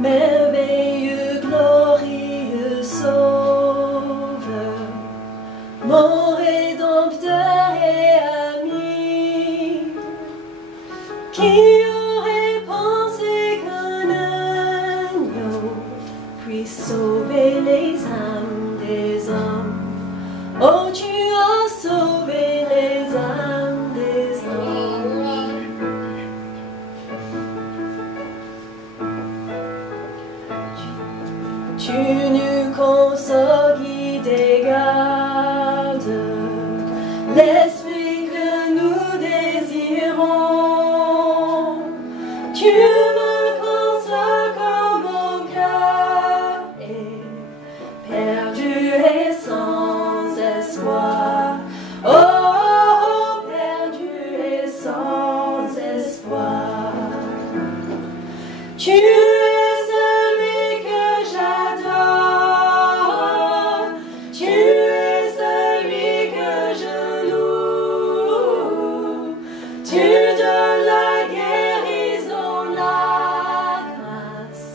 merveilleux, glorieux Sauveur, mon Rédempteur et ami, qui aurait pensé qu'un agneau puisse sauver les âmes des hommes? Oh, tu as sauvé les âmes des hommes. Tu nous consoles, guides et gardes l'esprit que nous désirons. Tu me consoles quand mon cœur est perdu et sans espoir. Oh, perdu et sans espoir. Tu es celui que j'adore. Tu es celui que je loue. Tu donnes la guérison, la grâce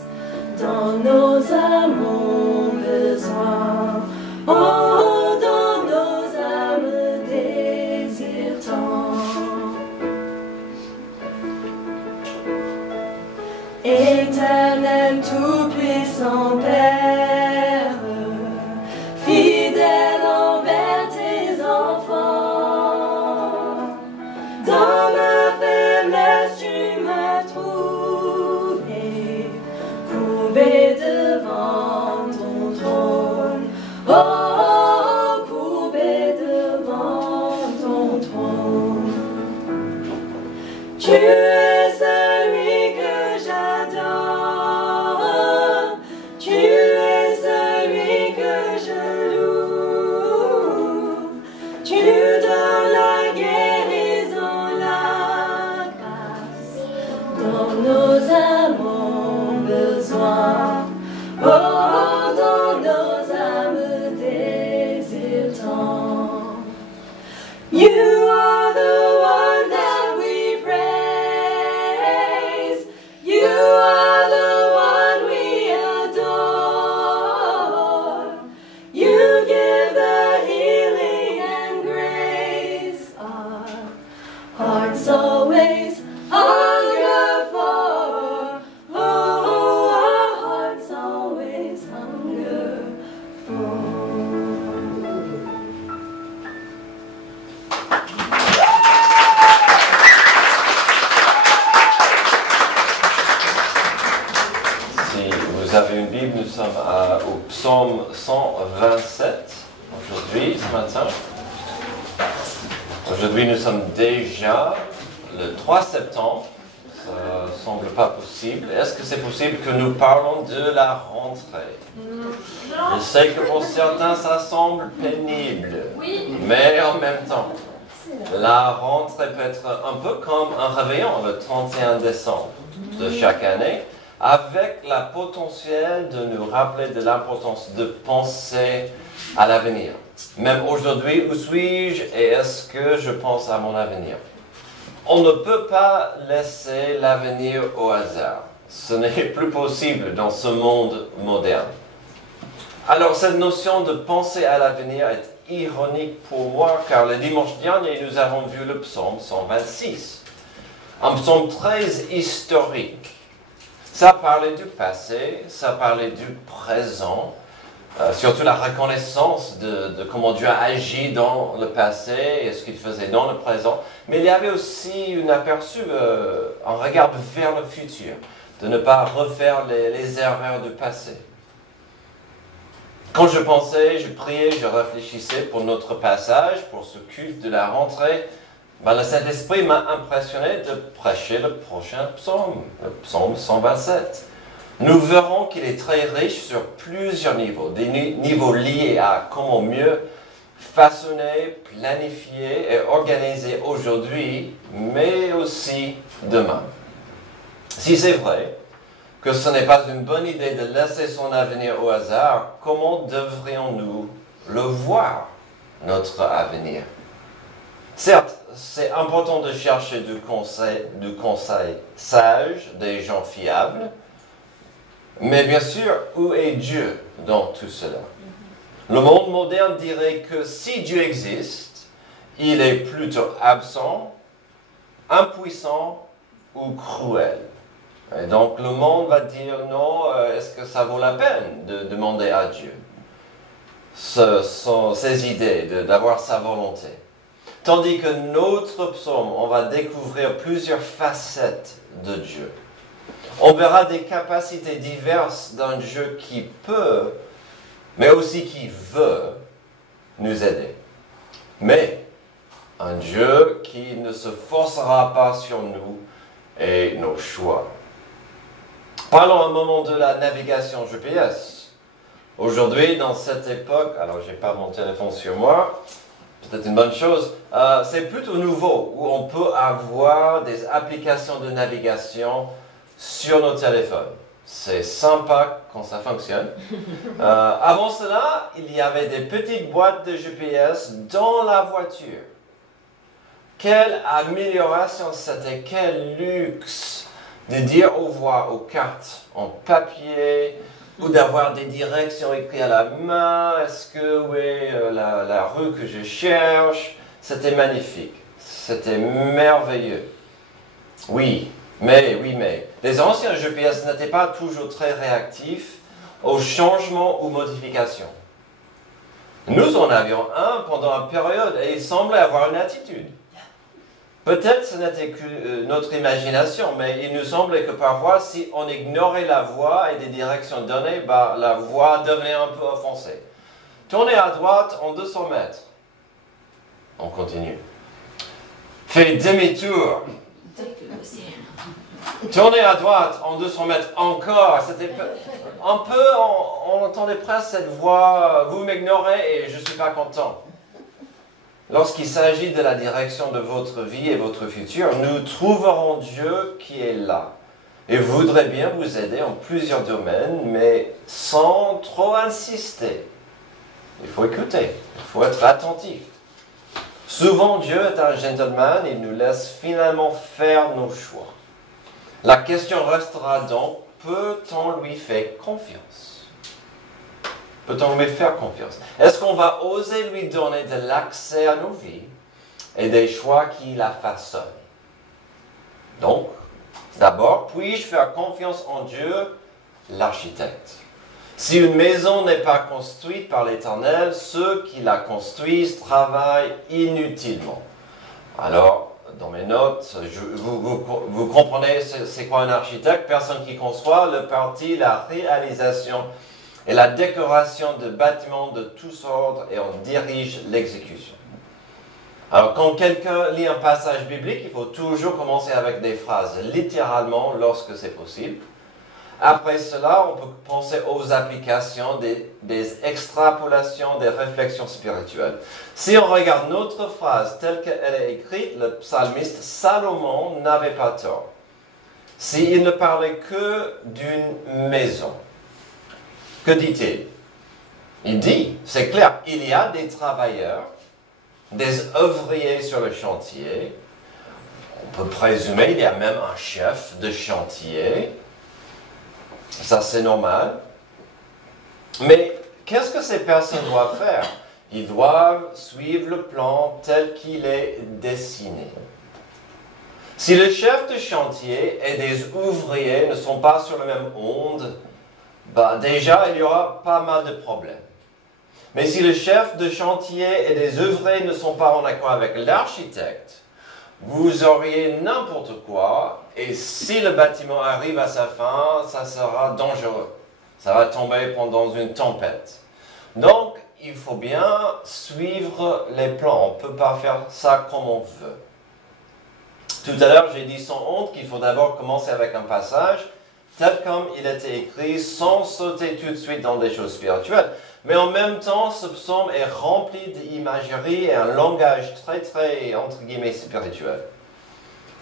dans nos âmes ont besoin. Oh, dans nos âmes désir tant. Éternel, tout-puissant Père, fidèle envers tes enfants, dans ma faiblesse tu m'as trouvé, courbé devant ton trône. Oh, courbé devant ton trône. Tu es celui que j'adore. Tu es celui que je loue. Tu donnes la guérison, la grâce dont nos âmes ont besoin. Oh, dans nos âmes désir tant. You are the one that we praise. You are the one we adore. You give the healing and grace. Our hearts always hunger for. Oh, our hearts always hunger for. Si vous avez une Bible, nous sommes au psaume 127 aujourd'hui, ce matin. Aujourd'hui, nous sommes déjà le 3 septembre. Ça ne semble pas possible. Est-ce que c'est possible que nous parlons de la rentrée? Je sais que pour certains, ça semble pénible. Mais en même temps, la rentrée peut être un peu comme un réveillon le 31 décembre de chaque année, avec la potentiel de nous rappeler de l'importance de penser à l'avenir. Même aujourd'hui, où suis-je et est-ce que je pense à mon avenir? On ne peut pas laisser l'avenir au hasard. Ce n'est plus possible dans ce monde moderne. Alors, cette notion de penser à l'avenir est ironique pour moi, car le dimanche dernier, nous avons vu le psaume 126. Un psaume très historique. Ça parlait du passé, ça parlait du présent, surtout la reconnaissance de comment Dieu a agi dans le passé et ce qu'il faisait dans le présent. Mais il y avait aussi un aperçu, un regard vers le futur, de ne pas refaire les erreurs du passé. Quand je pensais, je priais, je réfléchissais pour notre passage, pour ce culte de la rentrée, le Saint-Esprit m'a impressionné de prêcher le prochain psaume, le psaume 127. Nous verrons qu'il est très riche sur plusieurs niveaux, des niveaux liés à comment mieux façonner, planifier et organiser aujourd'hui, mais aussi demain. Si c'est vrai que ce n'est pas une bonne idée de laisser son avenir au hasard, comment devrions-nous le voir, notre avenir? Certes, c'est important de chercher du conseil sage, des gens fiables, Mais bien sûr, où est Dieu dans tout cela? Le monde moderne dirait que si Dieu existe, il est plutôt absent, impuissant ou cruel. Et donc le monde va dire non, est-ce que ça vaut la peine de demander à Dieu ses idées, d'avoir sa volonté? Tandis que notre psaume, on va découvrir plusieurs facettes de Dieu. On verra des capacités diverses d'un Dieu qui peut, mais aussi qui veut nous aider. Mais un Dieu qui ne se forcera pas sur nous et nos choix. Parlons un moment de la navigation GPS. Aujourd'hui, dans cette époque, alors je n'ai pas mon téléphone sur moi, peut-être une bonne chose, c'est plutôt nouveau, où on peut avoir des applications de navigation sur nos téléphones. C'est sympa quand ça fonctionne. Avant cela, il y avait des petites boîtes de GPS dans la voiture. Quelle amélioration c'était, quel luxe de dire au revoir aux cartes en papier ou d'avoir des directions écrites à la main. Est-ce que oui, la rue que je cherche, c'était magnifique, c'était merveilleux. Oui, mais les anciens GPS n'étaient pas toujours très réactifs aux changements ou modifications. Nous en avions un pendant une période et il semblait avoir une attitude. Peut-être ce n'était que notre imagination, mais il nous semblait que parfois, si on ignorait la voie et des directions données, la voie devenait un peu offensée. Tournez à droite en 200 mètres. On continue. Fais demi-tour. Tournez à droite en 200 mètres encore. C'était un peu, on entendait presque cette voix, vous m'ignorez et je ne suis pas content. Lorsqu'il s'agit de la direction de votre vie et votre futur, nous trouverons Dieu qui est là et voudrait bien vous aider en plusieurs domaines, mais sans trop insister. Il faut écouter, il faut être attentif. Souvent, Dieu est un gentleman, il nous laisse finalement faire nos choix. La question restera donc, peut-on lui faire confiance? Peut-on lui faire confiance? Est-ce qu'on va oser lui donner de l'accès à nos vies et des choix qui la façonnent? Donc, d'abord, puis-je faire confiance en Dieu, l'architecte? Si une maison n'est pas construite par l'Éternel, ceux qui la construisent travaillent inutilement. Alors, dans mes notes, vous comprenez c'est quoi un architecte? Personne qui conçoit, le parti, la réalisation et la décoration de bâtiments de tous ordres et on dirige l'exécution. Alors quand quelqu'un lit un passage biblique, il faut toujours commencer avec des phrases littéralement lorsque c'est possible. Après cela, on peut penser aux applications, des extrapolations, des réflexions spirituelles. Si on regarde notre phrase telle qu'elle est écrite, le psalmiste Salomon n'avait pas tort. S'il ne parlait que d'une maison, que dit-il? Il dit, c'est clair, il y a des travailleurs, des ouvriers sur le chantier. On peut présumer, il y a même un chef de chantier. Ça, c'est normal. Mais qu'est-ce que ces personnes doivent faire? Ils doivent suivre le plan tel qu'il est dessiné. Si le chef de chantier et des ouvriers ne sont pas sur la même onde, déjà, il y aura pas mal de problèmes. Mais si le chef de chantier et des ouvriers ne sont pas en accord avec l'architecte, vous auriez n'importe quoi, et si le bâtiment arrive à sa fin, ça sera dangereux. Ça va tomber pendant une tempête. Donc, il faut bien suivre les plans. On ne peut pas faire ça comme on veut. Tout à l'heure, j'ai dit sans honte qu'il faut d'abord commencer avec un passage tel comme il était écrit, sans sauter tout de suite dans des choses spirituelles. Mais en même temps, ce psaume est rempli d'imagerie et un langage très, entre guillemets, spirituel.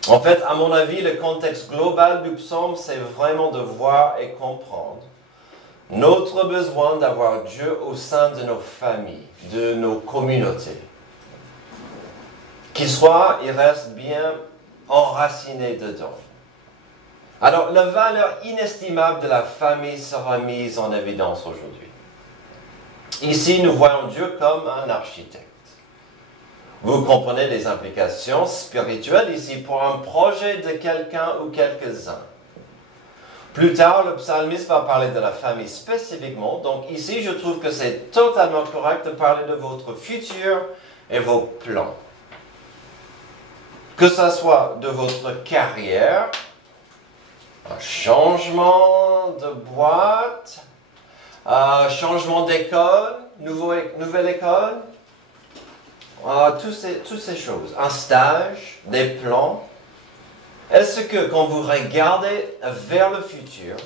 En fait, à mon avis, le contexte global du psaume, c'est vraiment de voir et comprendre notre besoin d'avoir Dieu au sein de nos familles, de nos communautés. Qu'il reste bien enraciné dedans. Alors, la valeur inestimable de la famille sera mise en évidence aujourd'hui. Ici, nous voyons Dieu comme un architecte. Vous comprenez les implications spirituelles ici pour un projet de quelqu'un ou quelques-uns. Plus tard, le psalmiste va parler de la famille spécifiquement. Donc ici, je trouve que c'est totalement correct de parler de votre futur et vos plans. Que ce soit de votre carrière, un changement de boîte, un changement d'école, nouvelle école, toutes ces choses, un stage, des plans. Est-ce que quand vous regardez vers le futur,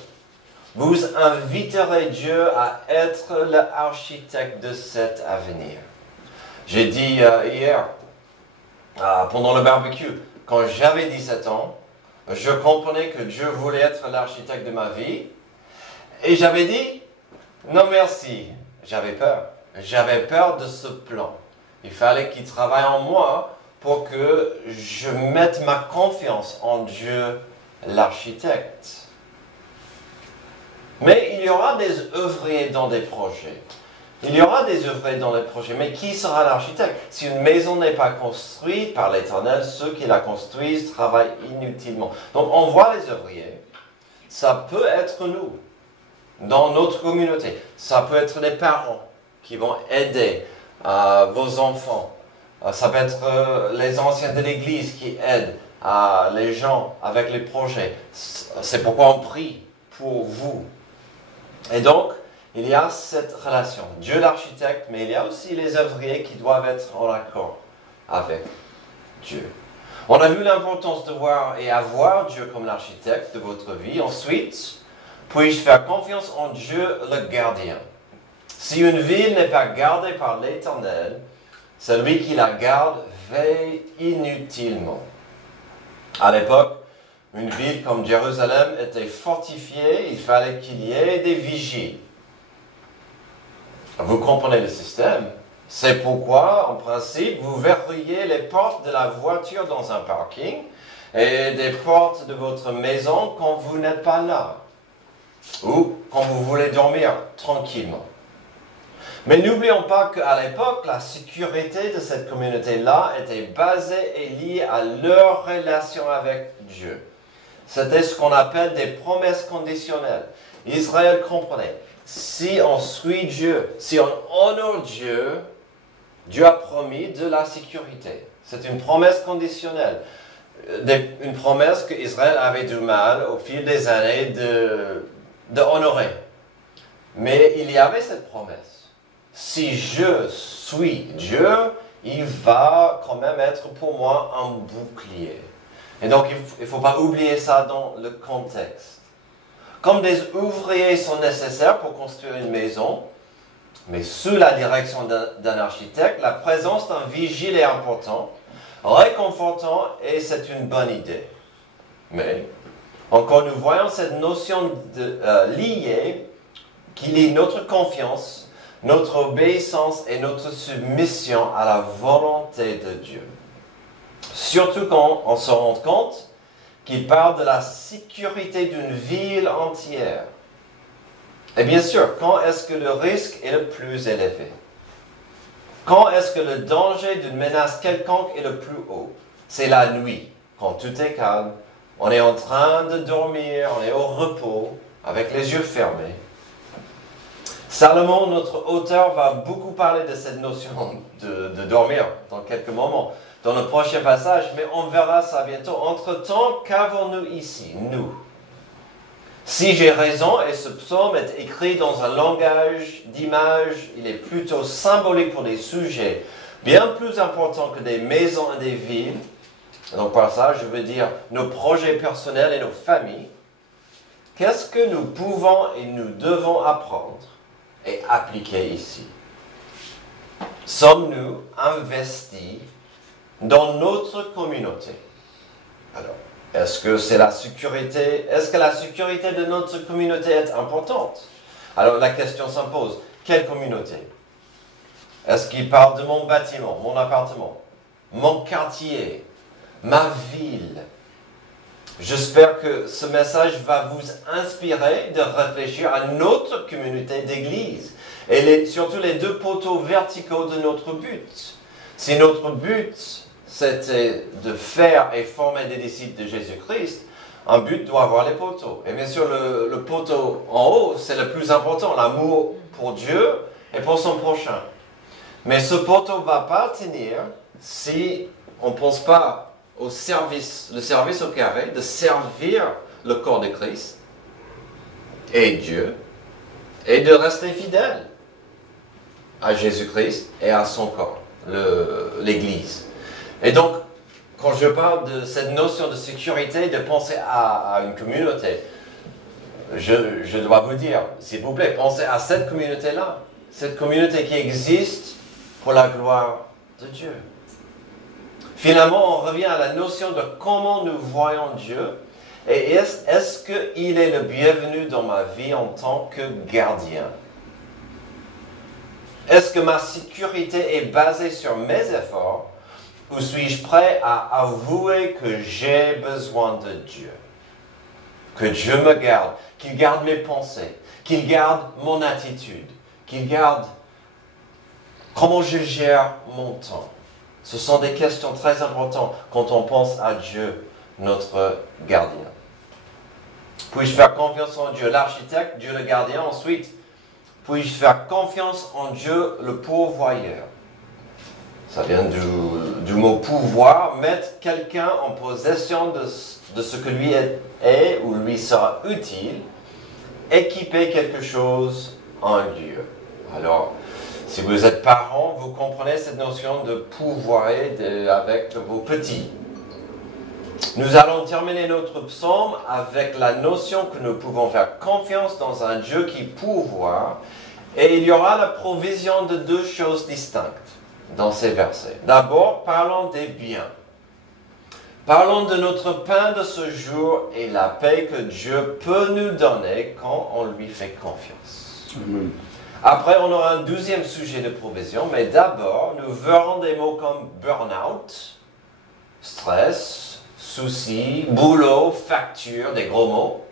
vous inviterez Dieu à être l'architecte de cet avenir? J'ai dit hier, pendant le barbecue, quand j'avais 17 ans, je comprenais que Dieu voulait être l'architecte de ma vie. Et j'avais dit, non merci, j'avais peur. J'avais peur de ce plan. Il fallait qu'il travaille en moi pour que je mette ma confiance en Dieu, l'architecte. Mais il y aura des œuvriers dans des projets. Il y aura des œuvriers dans les projets, mais qui sera l'architecte? Si une maison n'est pas construite par l'Éternel, ceux qui la construisent travaillent inutilement. Donc on voit les œuvriers. Ça peut être nous, dans notre communauté. Ça peut être les parents qui vont aider vos enfants. Ça peut être les anciens de l'Église qui aident les gens avec les projets. C'est pourquoi on prie pour vous. Et donc, il y a cette relation. Dieu l'architecte, mais il y a aussi les œuvriers qui doivent être en accord avec Dieu. On a vu l'importance de voir et avoir Dieu comme l'architecte de votre vie. Ensuite, puis-je faire confiance en Dieu, le gardien? Si une ville n'est pas gardée par l'Éternel, celui qui la garde veille inutilement. À l'époque, une ville comme Jérusalem était fortifiée, il fallait qu'il y ait des vigiles. Vous comprenez le système? C'est pourquoi, en principe, vous verrouillez les portes de la voiture dans un parking et des portes de votre maison quand vous n'êtes pas là ou quand vous voulez dormir tranquillement. Mais n'oublions pas qu'à l'époque, la sécurité de cette communauté-là était basée et liée à leur relation avec Dieu. C'était ce qu'on appelle des promesses conditionnelles. Israël comprenait, si on suit Dieu, si on honore Dieu, Dieu a promis de la sécurité. C'est une promesse conditionnelle. Une promesse que Israël avait du mal au fil des années de honorer. Mais il y avait cette promesse. Si je suis Dieu, il va quand même être pour moi un bouclier. Et donc, il ne faut pas oublier ça dans le contexte. Comme des ouvriers sont nécessaires pour construire une maison, mais sous la direction d'un architecte, la présence d'un vigile est importante, réconfortant et c'est une bonne idée. Mais, encore nous voyons cette notion liée qui lie notre confiance, notre obéissance et notre submission à la volonté de Dieu. Surtout quand on se rend compte qu'il parle de la sécurité d'une ville entière. Et bien sûr, quand est-ce que le risque est le plus élevé? Quand est-ce que le danger d'une menace quelconque est le plus haut? C'est la nuit, quand tout est calme, on est en train de dormir, on est au repos, avec les yeux fermés. Salomon, notre auteur, va beaucoup parler de cette notion de dormir dans quelques moments, dans le prochain passage, mais on verra ça bientôt. Entre-temps, qu'avons-nous ici, nous? Si j'ai raison, et ce psaume est écrit dans un langage d'image, il est plutôt symbolique pour des sujets bien plus importants que des maisons et des villes. Donc par ça, je veux dire nos projets personnels et nos familles. Qu'est-ce que nous pouvons et nous devons apprendre et appliquer ici? Sommes-nous investis dans notre communauté? Alors, est-ce que la sécurité de notre communauté est importante? Alors la question s'impose, quelle communauté? Est-ce qu'il parle de mon bâtiment, mon appartement, mon quartier, ma ville? J'espère que ce message va vous inspirer de réfléchir à notre communauté d'église et surtout les deux poteaux verticaux de notre but. Si notre but, c'était de faire et former des disciples de Jésus-Christ, un but doit avoir les poteaux. Et bien sûr, le poteau en haut, c'est le plus important, l'amour pour Dieu et pour son prochain. Mais ce poteau ne va pas tenir si on ne pense pas au service, le service au carré, de servir le corps de Christ et Dieu, et de rester fidèle à Jésus-Christ et à son corps, l'Église. Et donc, quand je parle de cette notion de sécurité, de penser à une communauté, je dois vous dire, s'il vous plaît, pensez à cette communauté-là, cette communauté qui existe pour la gloire de Dieu. Finalement, on revient à la notion de comment nous voyons Dieu et est-ce qu'il est le bienvenu dans ma vie en tant que gardien? Est-ce que ma sécurité est basée sur mes efforts ou suis-je prêt à avouer que j'ai besoin de Dieu? Que Dieu me garde, qu'il garde mes pensées, qu'il garde mon attitude, qu'il garde comment je gère mon temps. Ce sont des questions très importantes quand on pense à Dieu, notre gardien. Puis-je faire confiance en Dieu, l'architecte, Dieu le gardien? Ensuite, puis-je faire confiance en Dieu, le pourvoyeur? Ça vient du mot pouvoir, mettre quelqu'un en possession de ce que lui est ou lui sera utile, équiper quelque chose en Dieu. Alors, si vous êtes parent, vous comprenez cette notion de pouvoir avec vos petits. Nous allons terminer notre psaume avec la notion que nous pouvons faire confiance dans un Dieu qui pourvoit, et il y aura la provision de deux choses distinctes dans ces versets. D'abord, parlons des biens. Parlons de notre pain de ce jour et la paix que Dieu peut nous donner quand on lui fait confiance. Amen. Après, on aura un deuxième sujet de provision, mais d'abord, nous verrons des mots comme burn-out, stress, soucis, boulot, facture, des gros mots.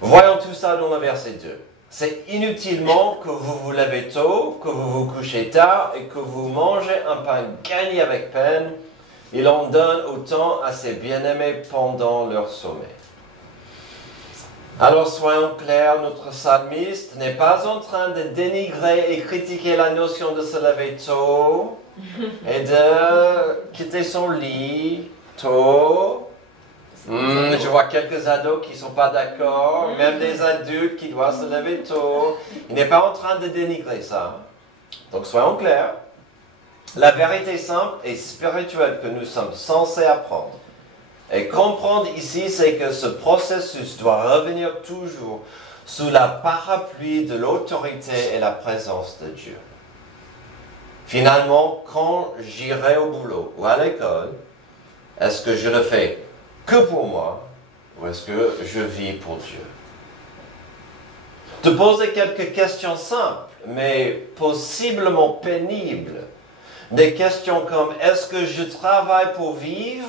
Voyons tout ça dans le verset 2. C'est inutilement que vous vous levez tôt, que vous vous couchez tard et que vous mangez un pain gagné avec peine. Il en donne autant à ses bien-aimés pendant leur sommeil. Alors soyons clairs, notre psalmiste n'est pas en train de dénigrer et critiquer la notion de se lever tôt et de quitter son lit tôt. Je vois quelques ados qui ne sont pas d'accord, même des adultes qui doivent se lever tôt. Il n'est pas en train de dénigrer ça. Donc soyons clairs. La vérité simple et spirituelle que nous sommes censés apprendre et comprendre ici, c'est que ce processus doit revenir toujours sous la parapluie de l'autorité et la présence de Dieu. Finalement, quand j'irai au boulot ou à l'école, est-ce que je le fais que pour moi ou est-ce que je vis pour Dieu? Te poser quelques questions simples, mais possiblement pénibles. Des questions comme, est-ce que je travaille pour vivre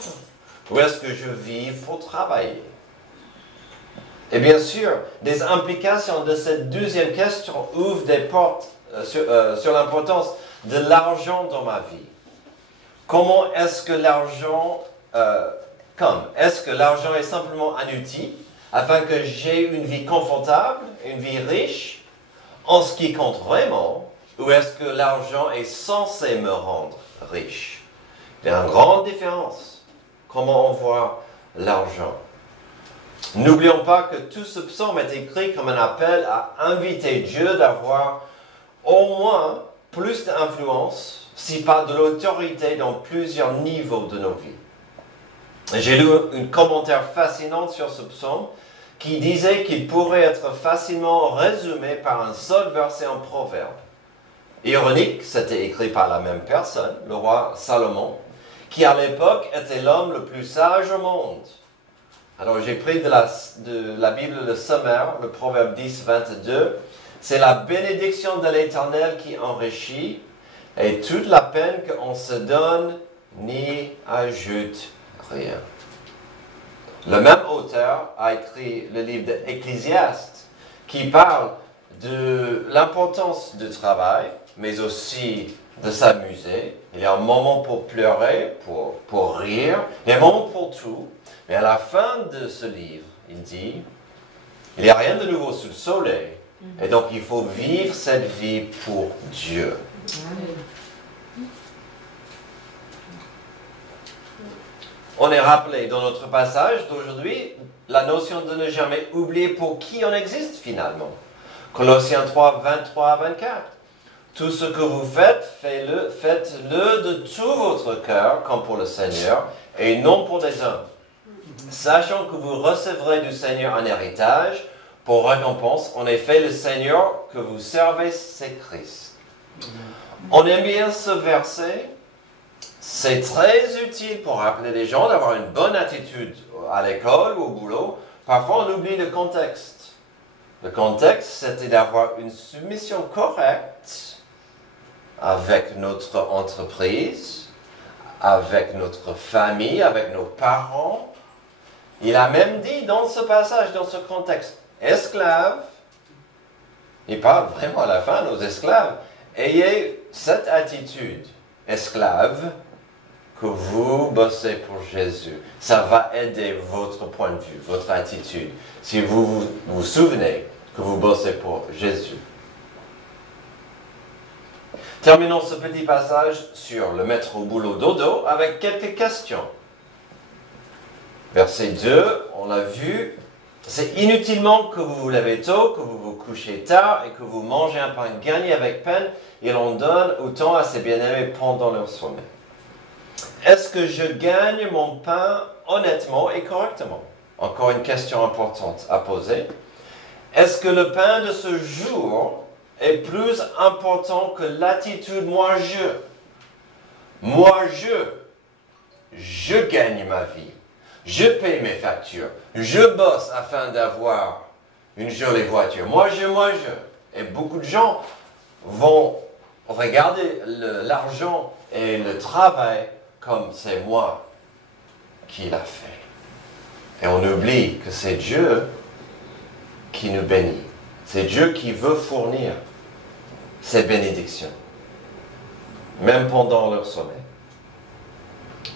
ou est-ce que je vis pour travailler? Et bien sûr, des implications de cette deuxième question ouvrent des portes sur l'importance de l'argent dans ma vie. Comment est-ce que l'argent, est-ce que l'argent est simplement un outil afin que j'ai une vie confortable, une vie riche, en ce qui compte vraiment? Ou est-ce que l'argent est censé me rendre riche? Il y a une grande différence. Comment on voit l'argent? N'oublions pas que tout ce psaume est écrit comme un appel à inviter Dieu d'avoir au moins plus d'influence, si pas de l'autorité, dans plusieurs niveaux de nos vies. J'ai lu un commentaire fascinant sur ce psaume qui disait qu'il pourrait être facilement résumé par un seul verset en Proverbe. Ironique, c'était écrit par la même personne, le roi Salomon, qui à l'époque était l'homme le plus sage au monde. Alors j'ai pris de la Bible le sommaire, le Proverbe 10, 22. C'est la bénédiction de l'Éternel qui enrichit, et toute la peine qu'on se donne n'y ajoute rien. Le même auteur a écrit le livre d'Ecclésiaste qui parle de l'importance du travail, mais aussi de s'amuser. Il y a un moment pour pleurer, pour rire, il y a un moment pour tout. Mais à la fin de ce livre, il dit, il n'y a rien de nouveau sous le soleil. Et donc il faut vivre cette vie pour Dieu. On est rappelé dans notre passage d'aujourd'hui la notion de ne jamais oublier pour qui on existe finalement. Colossiens 3, 23 à 24. Tout ce que vous faites, faites-le de tout votre cœur, comme pour le Seigneur, et non pour des hommes. Sachant que vous recevrez du Seigneur un héritage, pour récompense, en effet, le Seigneur que vous servez, c'est Christ. On aime bien ce verset. C'est très utile pour rappeler les gens d'avoir une bonne attitude à l'école ou au boulot. Parfois, on oublie le contexte. Le contexte, c'était d'avoir une soumission correcte avec notre entreprise, avec notre famille, avec nos parents. Il a même dit dans ce passage, dans ce contexte, esclaves, il parle vraiment à la fin aux esclaves, ayez cette attitude, esclaves, que vous bossez pour Jésus. Ça va aider votre point de vue, votre attitude. Si vous vous souvenez que vous bossez pour Jésus. Terminons ce petit passage sur le maître au boulot dodo avec quelques questions. Verset 2, on l'a vu. C'est inutilement que vous vous levez tôt, que vous vous couchez tard et que vous mangez un pain gagné avec peine et l'on donne autant à ses bien-aimés pendant leur sommeil. Est-ce que je gagne mon pain honnêtement et correctement? Encore une question importante à poser. Est-ce que le pain de ce jour est plus important que l'attitude moi-je? Je gagne ma vie. Je paye mes factures. Je bosse afin d'avoir une jolie voiture. Moi, je. Et beaucoup de gens vont regarder l'argent et le travail comme c'est moi qui l'a fait. Et on oublie que c'est Dieu qui nous bénit. C'est Dieu qui veut fournir ces bénédictions, même pendant leur sommeil.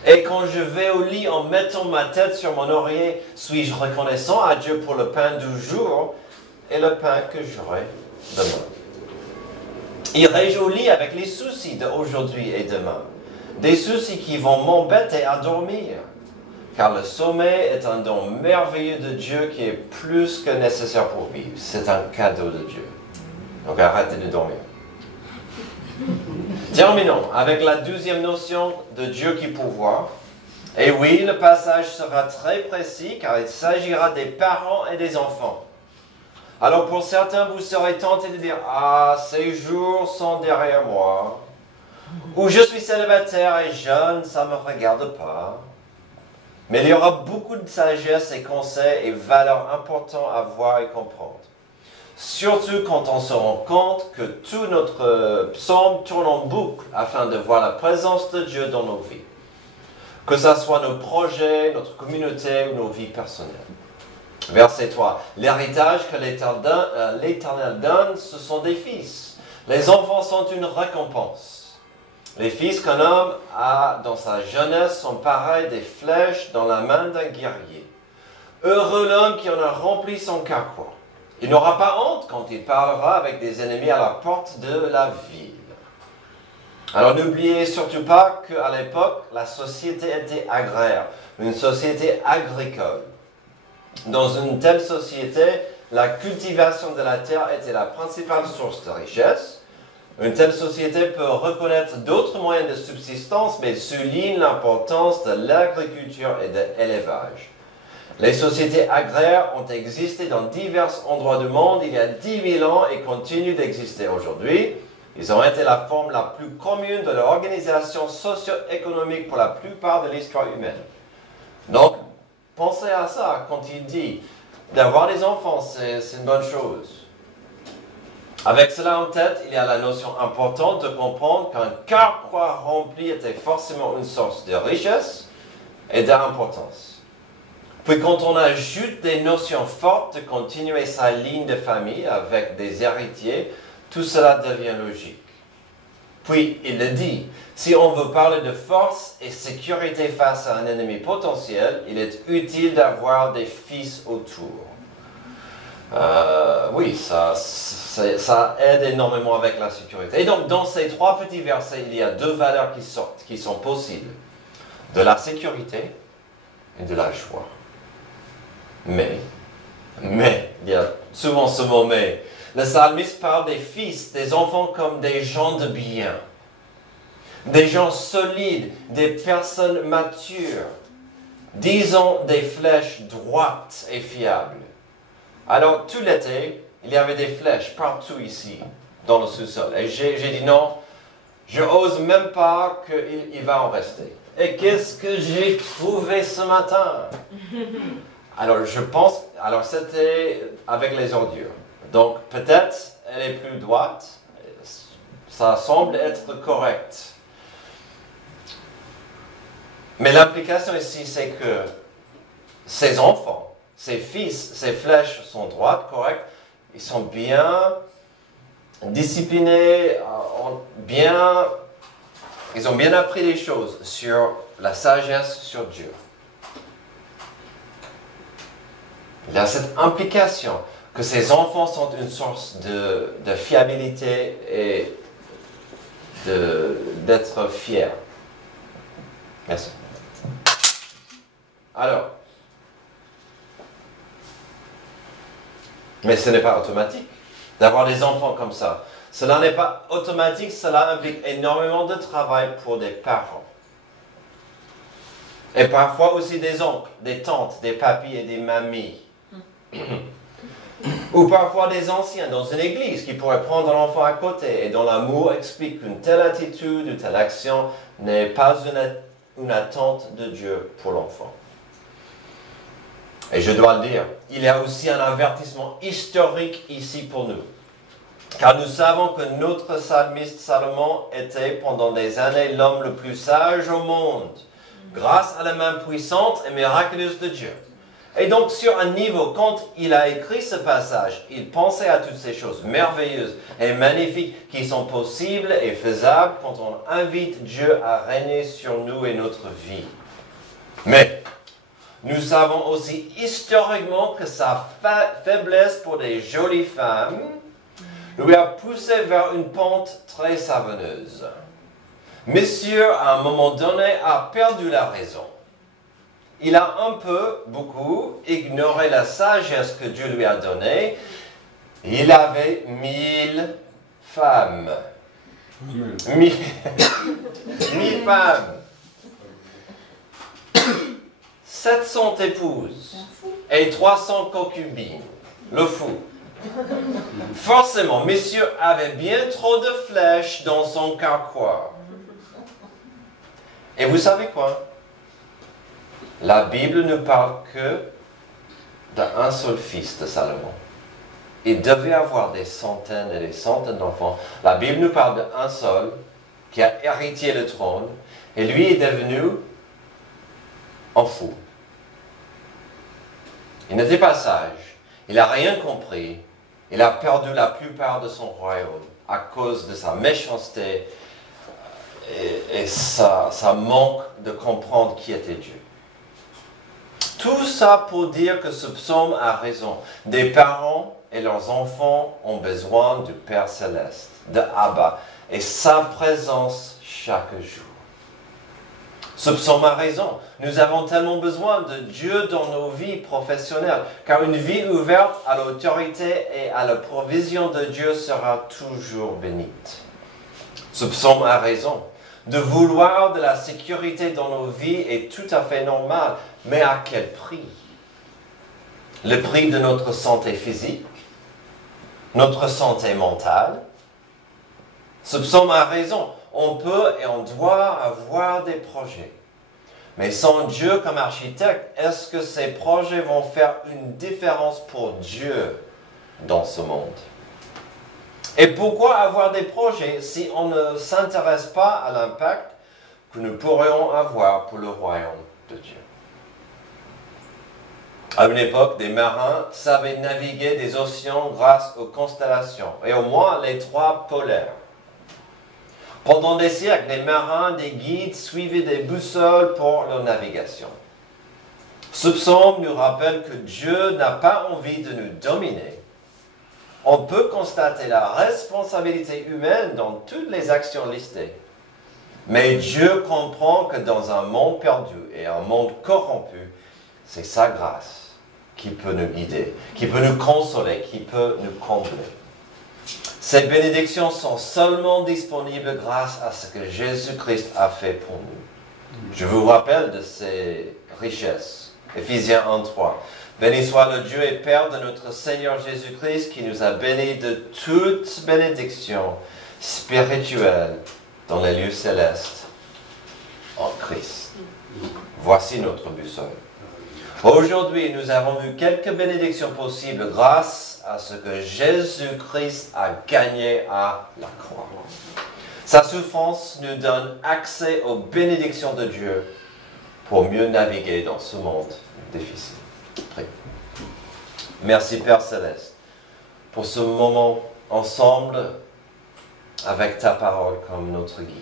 Et quand je vais au lit en mettant ma tête sur mon oreiller, suis-je reconnaissant à Dieu pour le pain du jour et le pain que j'aurai demain? Irai-je au lit avec les soucis d'aujourd'hui et demain? Des soucis qui vont m'embêter à dormir. Car le sommeil est un don merveilleux de Dieu qui est plus que nécessaire pour vivre. C'est un cadeau de Dieu. Donc arrêtez de dormir. Terminons avec la deuxième notion de Dieu qui pourvoit. Et oui, le passage sera très précis car il s'agira des parents et des enfants. Alors pour certains, vous serez tentés de dire « Ah, ces jours sont derrière moi » ou « Je suis célibataire et jeune, ça ne me regarde pas ». Mais il y aura beaucoup de sagesse et conseils et valeurs importants à voir et comprendre. Surtout quand on se rend compte que tout notre psaume tourne en boucle afin de voir la présence de Dieu dans nos vies. Que ce soit nos projets, notre communauté ou nos vies personnelles. Verset 3. L'héritage que l'Éternel donne, ce sont des fils. Les enfants sont une récompense. Les fils qu'un homme a dans sa jeunesse sont pareils des flèches dans la main d'un guerrier. Heureux l'homme qui en a rempli son carquois. Il n'aura pas honte quand il parlera avec des ennemis à la porte de la ville. Alors n'oubliez surtout pas qu'à l'époque, la société était agraire, une société agricole. Dans une telle société, la cultivation de la terre était la principale source de richesse. Une telle société peut reconnaître d'autres moyens de subsistance, mais souligne l'importance de l'agriculture et de l'élevage. Les sociétés agraires ont existé dans divers endroits du monde il y a 10 000 ans et continuent d'exister aujourd'hui. Ils ont été la forme la plus commune de l'organisation socio-économique pour la plupart de l'histoire humaine. Donc, pensez à ça quand il dit d'avoir des enfants, c'est une bonne chose. Avec cela en tête, il y a la notion importante de comprendre qu'un carquois rempli était forcément une source de richesse et d'importance. Puis quand on ajoute des notions fortes de continuer sa ligne de famille avec des héritiers, tout cela devient logique. Puis il le dit, si on veut parler de force et sécurité face à un ennemi potentiel, il est utile d'avoir des fils autour. Oui, ça aide énormément avec la sécurité. Et donc, dans ces 3 petits versets, il y a 2 valeurs qui sortent, qui sont possibles. De la sécurité et de la joie. Mais, il y a souvent ce mot mais. Le psalmiste parle des fils, des enfants comme des gens de bien. Des gens solides, des personnes matures. Disons des flèches droites et fiables. Alors, tout l'été, il y avait des flèches partout ici, dans le sous-sol. Et j'ai dit non, je n'ose même pas qu'il va en rester. Et qu'est-ce que j'ai trouvé ce matin? Alors, c'était avec les ordures. Donc, peut-être, elle est plus droite. Ça semble être correct. Mais l'implication ici, c'est que ces enfants, ces fils, ces flèches sont droites, correctes. Ils sont bien disciplinés, ils ont bien appris des choses sur la sagesse, sur Dieu. Il y a cette implication que ces enfants sont une source de fiabilité et d'être fiers. Merci. Alors, mais ce n'est pas automatique d'avoir des enfants comme ça. Cela n'est pas automatique, cela implique énormément de travail pour des parents. Et parfois aussi des oncles, des tantes, des papis et des mamies. Ou parfois des anciens dans une église qui pourraient prendre l'enfant à côté et dont l'amour explique qu'une telle attitude ou telle action n'est pas une attente de Dieu pour l'enfant. Et je dois le dire, il y a aussi un avertissement historique ici pour nous. Car nous savons que notre psalmiste Salomon était pendant des années l'homme le plus sage au monde, grâce à la main puissante et miraculeuse de Dieu. Et donc sur un niveau, quand il a écrit ce passage, il pensait à toutes ces choses merveilleuses et magnifiques qui sont possibles et faisables quand on invite Dieu à régner sur nous et notre vie. Mais nous savons aussi historiquement que sa faiblesse pour des jolies femmes lui a poussé vers une pente très savonneuse. Monsieur, à un moment donné, a perdu la raison. Il a beaucoup ignoré la sagesse que Dieu lui a donnée. Il avait 1000 femmes. 1000 femmes. 700 épouses et 300 concubines. Le fou. Forcément, monsieur avait bien trop de flèches dans son carquois. Et vous savez quoi? La Bible ne parle que d'un seul fils de Salomon. Il devait avoir des centaines et des centaines d'enfants. La Bible nous parle d'un seul qui a hérité le trône. Et lui est devenu un fou. Il n'était pas sage. Il n'a rien compris. Il a perdu la plupart de son royaume à cause de sa méchanceté et sa manque de comprendre qui était Dieu. Tout ça pour dire que ce psaume a raison. Des parents et leurs enfants ont besoin du Père Céleste, de Abba, et sa présence chaque jour. Ce psaume a raison. Nous avons tellement besoin de Dieu dans nos vies professionnelles, car une vie ouverte à l'autorité et à la provision de Dieu sera toujours bénite. Ce psaume a raison. De vouloir de la sécurité dans nos vies est tout à fait normal, mais à quel prix? Le prix de notre santé physique, notre santé mentale. Ce psaume a raison. On peut et on doit avoir des projets. Mais sans Dieu comme architecte, est-ce que ces projets vont faire une différence pour Dieu dans ce monde? Et pourquoi avoir des projets si on ne s'intéresse pas à l'impact que nous pourrions avoir pour le royaume de Dieu? À une époque, des marins savaient naviguer des océans grâce aux constellations, et au moins les 3 polaires. Pendant des siècles, les marins, des guides suivaient des boussoles pour leur navigation. Ce psaume nous rappelle que Dieu n'a pas envie de nous dominer. On peut constater la responsabilité humaine dans toutes les actions listées. Mais Dieu comprend que dans un monde perdu et un monde corrompu, c'est sa grâce qui peut nous guider, qui peut nous consoler, qui peut nous combler. Ces bénédictions sont seulement disponibles grâce à ce que Jésus-Christ a fait pour nous. Je vous rappelle de ces richesses. Éphésiens 1:3. Béni soit le Dieu et Père de notre Seigneur Jésus-Christ qui nous a bénis de toute bénédiction spirituelle dans les lieux célestes en Christ. Voici notre boussole. Aujourd'hui, nous avons vu quelques bénédictions possibles grâce à ce que Jésus-Christ a gagné à la croix. Sa souffrance nous donne accès aux bénédictions de Dieu pour mieux naviguer dans ce monde difficile. Prions. Merci Père Céleste pour ce moment ensemble avec ta parole comme notre guide.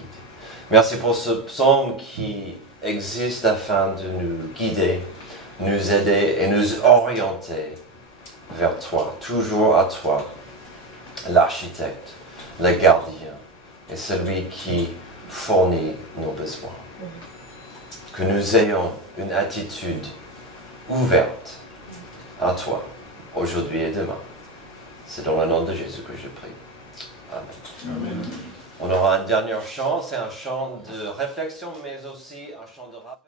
Merci pour ce psaume qui existe afin de nous guider, nous aider et nous orienter vers toi, toujours à toi, l'architecte, le gardien et celui qui fournit nos besoins. Que nous ayons une attitude ouverte à toi, aujourd'hui et demain. C'est dans le nom de Jésus que je prie. Amen. Amen. On aura un dernier chant, c'est un chant de réflexion, mais aussi un chant de rappel.